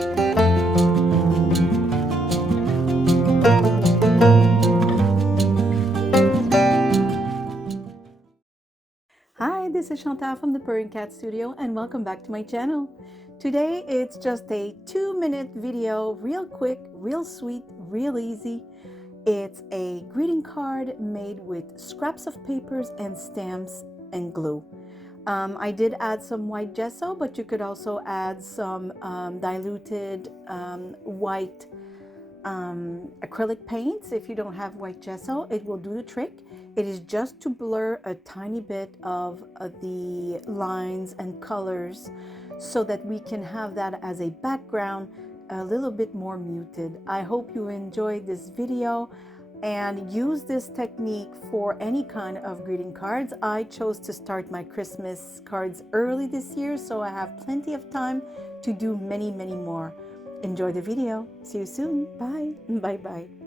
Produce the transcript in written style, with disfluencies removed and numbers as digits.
Hi, this is Chantal from the Purring Cat Studio and welcome back to my channel. Today it's just a 2-minute video, real quick, real sweet, real easy. It's a greeting card made with scraps of papers and stamps and glue. I did add some white gesso, but you could also add some diluted white acrylic paints. If you don't have white gesso, it will do the trick. It is just to blur a tiny bit of the lines and colors so that we can have that as a background a little bit more muted. I hope you enjoyed this video and use this technique for any kind of greeting cards. I chose to start my Christmas cards early this year, so I have plenty of time to do many more. Enjoy the video. See you soon. Bye. Bye bye.